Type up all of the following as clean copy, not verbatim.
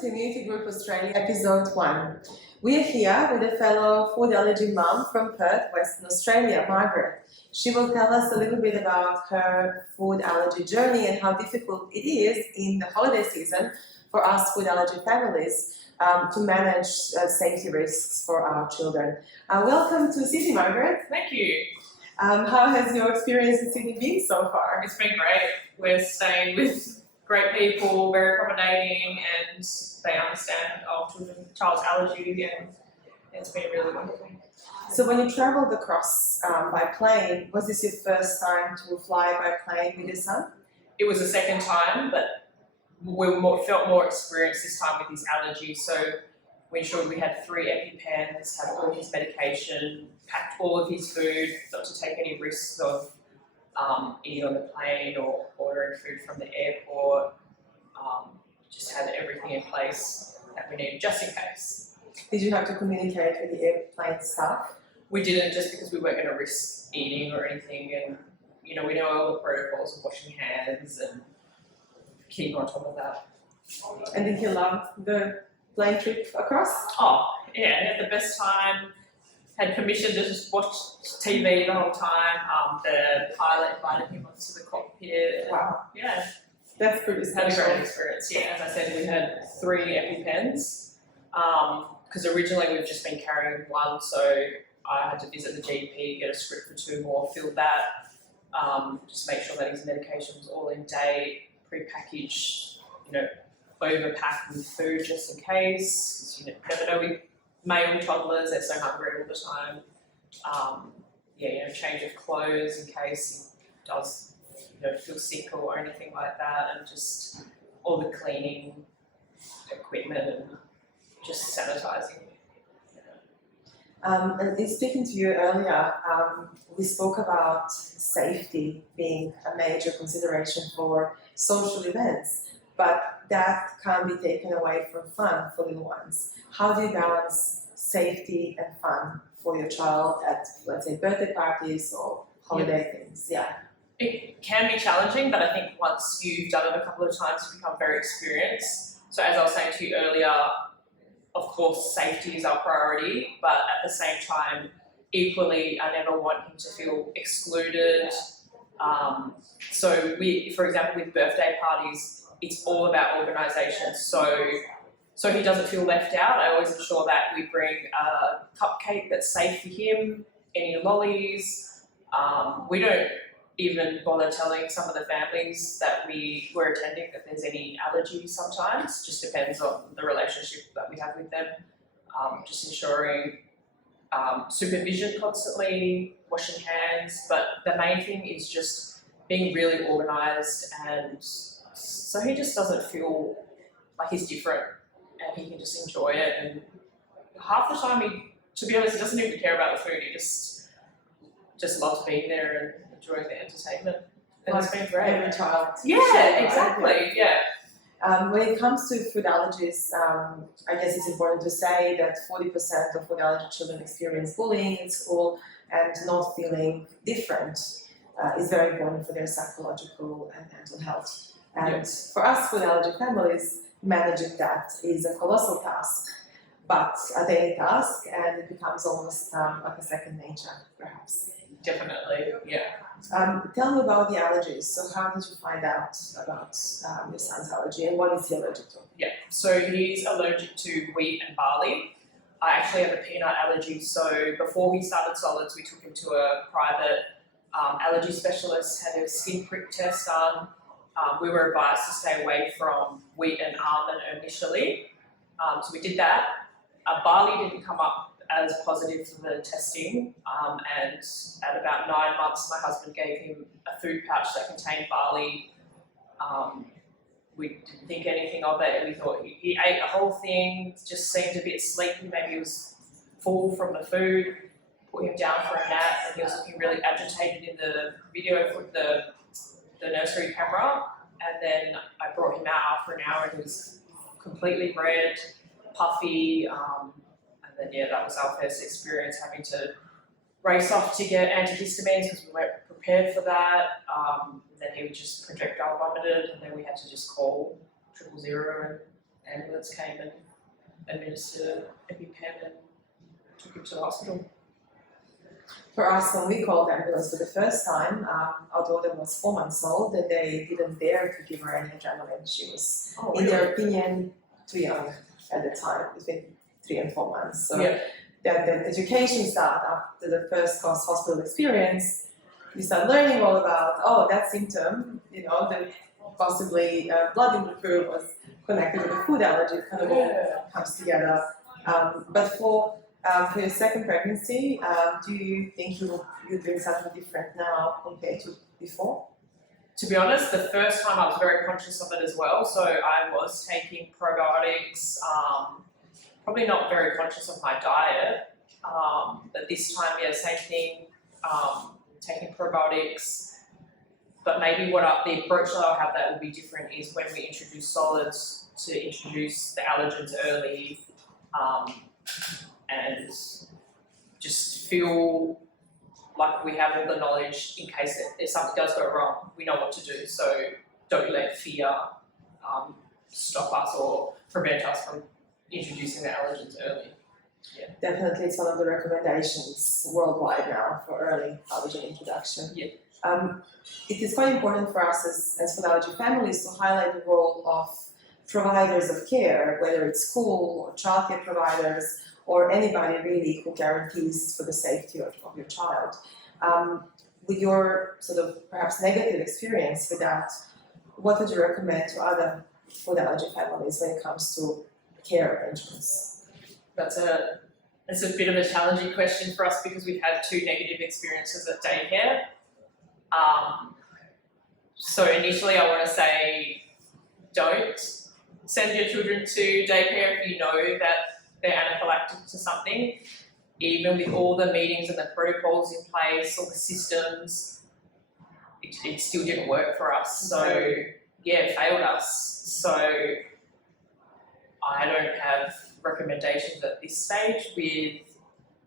to Immunity Group Australia, episode 1. We are here with a fellow food allergy mum from Perth, Western Australia, Margaret. She will tell us a little bit about her food allergy journey and how difficult it is in the holiday season for us food allergy families to manage safety risks for our children. Welcome to Sydney, Margaret. Thank you. How has your experience in Sydney been so far? It's been great. We're staying with great people, very accommodating, and they understand our child's allergy, and it's been really wonderful. So when you travelled across by plane, was this your first time to fly by plane with your son? It was the second time, but we felt more experienced this time with his allergy, so we ensured we had 3 EpiPens, had all his medication, packed all of his food, not to take any risks of eating on the plane or ordering food from the airport. Just had everything in place that we needed just in case. Did you have to communicate with the airplane staff? We didn't, just because we weren't going to risk eating or anything, and we know all the protocols of washing hands and keeping on top of that. And did he love the plane trip across? Oh, yeah, he had the best time. Had permission to just watch TV the whole time. The pilot invited him onto the cockpit. Wow. Yeah. That's pretty Had a special. great experience. Yeah, as I said, we had 3 EpiPens. Because originally we've just been carrying 1, so I had to visit the GP, get a script for 2 more, fill that, just make sure that his medication was all in date, pre-packaged, overpacked with food just in case, because you never know with male toddlers, they're so hungry all the time. Change of clothes in case he does, feel sick or anything like that, and just all the cleaning equipment and just sanitizing. And in speaking to you earlier, we spoke about safety being a major consideration for social events, but that can't be taken away from fun for little ones. How do you balance safety and fun for your child at, let's say, birthday parties or holiday things? Yeah. It can be challenging, but I think once you've done it a couple of times, you become very experienced. So as I was saying to you earlier, of course, safety is our priority, but at the same time, equally, I never want him to feel excluded. So for example, with birthday parties, it's all about organisation. So he doesn't feel left out. I always ensure that we bring a cupcake that's safe for him, any lollies. We don't even bother telling some of the families that we were attending that there's any allergies sometimes. Just depends on the relationship that we have with them. Just ensuring supervision constantly, washing hands. But the main thing is just being really organised, and so he just doesn't feel like he's different, and he can just enjoy it. And half the time, to be honest, he doesn't even care about the food. He just loves being there and enjoying the entertainment. And it's been great. Every child. Yeah, exactly. Yeah. When it comes to food allergies, I guess it's important to say that 40% of food allergy children experience bullying in school, and not feeling different is very important for their psychological and mental health. And for us food allergy families, managing that is a colossal task, but a daily task, and it becomes almost like a second nature, perhaps. Definitely, yeah. Tell me about the allergies. So how did you find out about your son's allergy, and what is he allergic to? Yeah, so he's allergic to wheat and barley. I actually have a peanut allergy, so before he started solids, we took him to a private allergy specialist, had a skin prick test done. We were advised to stay away from wheat and almond initially, so we did that. Barley didn't come up as positive for the testing, and at about 9 months my husband gave him a food pouch that contained barley. We didn't think anything of it, and we thought he ate the whole thing, just seemed a bit sleepy, maybe he was full from the food. Put him down for a nap, and he was looking really agitated in the video with the nursery camera, and then I brought him out after an hour and he was completely red, puffy, and then that was our first experience, having to race off to get antihistamines because we weren't prepared for that. Then he would just projectile vomited, and then we had to just call 000 ambulance came and administered EpiPen and took him to the hospital. For us, when we called the ambulance for the first time, our daughter was 4 months old, and they didn't dare to give her any adrenaline. She was, in their opinion, too young at the time, between 3 and 4 months. So the education started after the first hospital experience. You start learning all about, that symptom, the possibly blood in the fluid was connected with a food allergy. It kind of all comes together. But for your second pregnancy, do you think you're doing something different now compared to before? To be honest, the first time I was very conscious of it as well. So I was taking probiotics, probably not very conscious of my diet. But this time, same thing, taking probiotics. But maybe the approach that I'll have that will be different is when we introduce solids, to introduce the allergens early, and just feel like we have all the knowledge in case if something does go wrong, we know what to do. So don't let fear stop us or prevent us from introducing the allergens early. Yeah. Definitely, it's one of the recommendations worldwide now for early allergen introduction. Yeah. It is quite important for us as food allergy families to highlight the role of providers of care, whether it's school or childcare providers or anybody really who guarantees for the safety of your child. With your sort of perhaps negative experience with that, what would you recommend to other food allergy families when it comes to care arrangements? That's a bit of a challenging question for us because we've had 2 negative experiences at daycare. So initially I want to say don't send your children to daycare if you know that they're anaphylactic to something. Even with all the meetings and the protocols in place, all the systems, it still didn't work for us. So it failed us. So I don't have recommendations at this stage with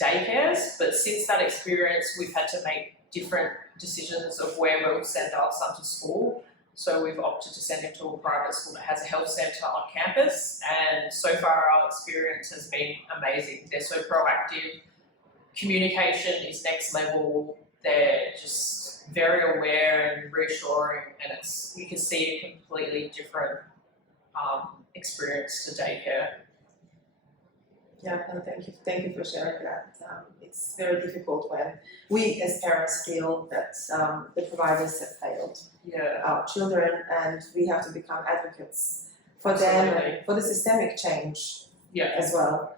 daycares, but since that experience we've had to make different decisions of where we'll send our son to school. So we've opted to send him to a private school that has a health centre on campus, and so far our experience has been amazing. They're so proactive, communication is next level, they're just very aware and reassuring, and you can see a completely different experience to daycare. Yeah, no, thank you for sharing that. It's very difficult when we as parents feel that the providers have failed our children, and we have to become advocates for them and for the systemic change as well.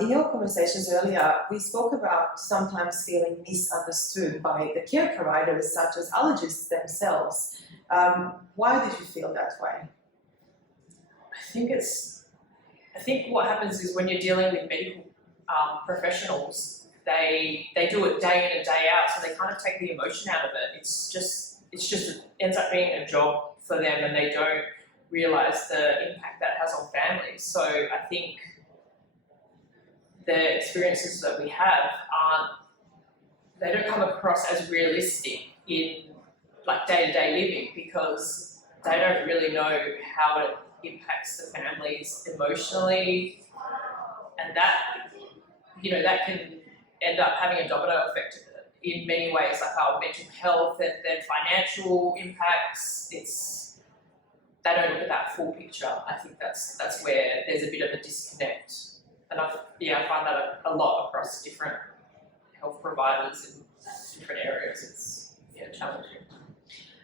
In your conversations earlier, we spoke about sometimes feeling misunderstood by the care providers, such as allergists themselves. Why did you feel that way? I think what happens is when you're dealing with medical professionals, they do it day in and day out, so they kind of take the emotion out of it. It ends up being a job for them, and they don't realise the impact that has on families. So I think the experiences that we have they don't come across as realistic in like day-to-day living, because they don't really know how it impacts the families emotionally, and that can end up having a domino effect in many ways, like our mental health and then financial impacts. They don't look at that full picture. I think that's where there's a bit of a disconnect, and I find that a lot across different health providers in different areas. It's challenging.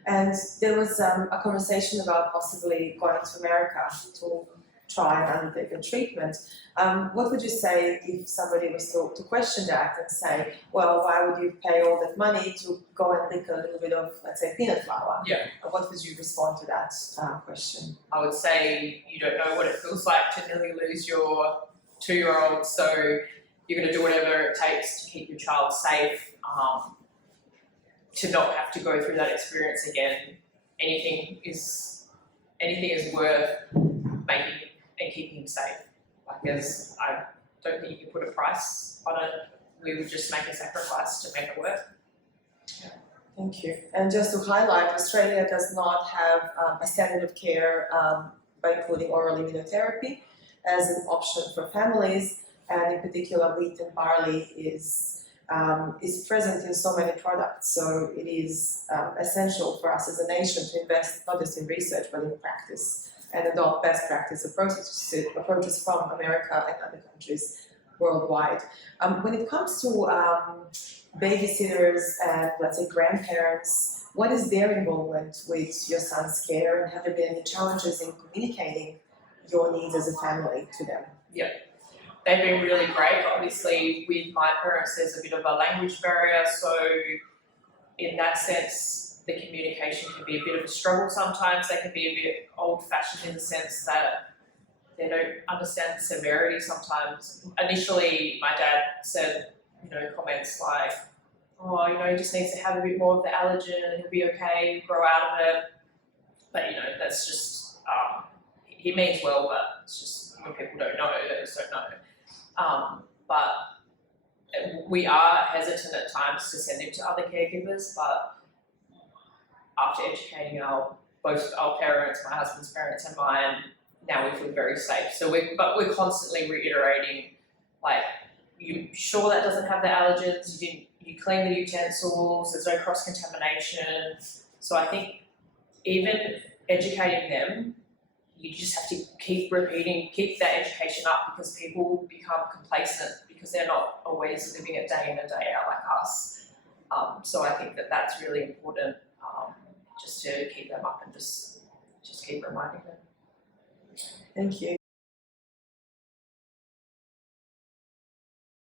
And there was a conversation about possibly going to America to try and undertake a treatment. What would you say if somebody was to question that and say, well, why would you pay all that money to go and lick a little bit of, let's say, peanut flour? Yeah. What would you respond to that question? I would say you don't know what it feels like to nearly lose your 2-year-old, so you're going to do whatever it takes to keep your child safe. To not have to go through that experience again. Anything is worth making and keeping him safe. As I don't think you can put a price on it. We would just make a sacrifice to make it work. Yeah. Thank you. And just to highlight, Australia does not have a standard of care by including oral immunotherapy as an option for families, and in particular wheat and barley is present in so many products, so it is essential for us as a nation to invest not just in research but in practice and adopt best practice approaches from America and other countries worldwide. When it comes to babysitters and, let's say, grandparents, what is their involvement with your son's care, and have there been any challenges in communicating your needs as a family to them? Yeah, they've been really great. Obviously, with my parents, there's a bit of a language barrier, so in that sense, the communication can be a bit of a struggle sometimes. They can be a bit old-fashioned in the sense that they don't understand the severity sometimes. Initially, my dad said, comments like, oh, he just needs to have a bit more of the allergen and he'll be okay, grow out of it. But, that's just, he means well, but it's just when people don't know, they just don't know. But we are hesitant at times to send him to other caregivers, but after educating both our parents, my husband's parents and mine, now we feel very safe. So we're constantly reiterating, like, you sure that doesn't have the allergens? You clean the utensils, there's no cross-contamination. So I think even educating them, you just have to keep repeating, keep that education up, because people become complacent because they're not always living it day in and day out like us. So I think that that's really important, just to keep them up and just keep reminding them. Thank you.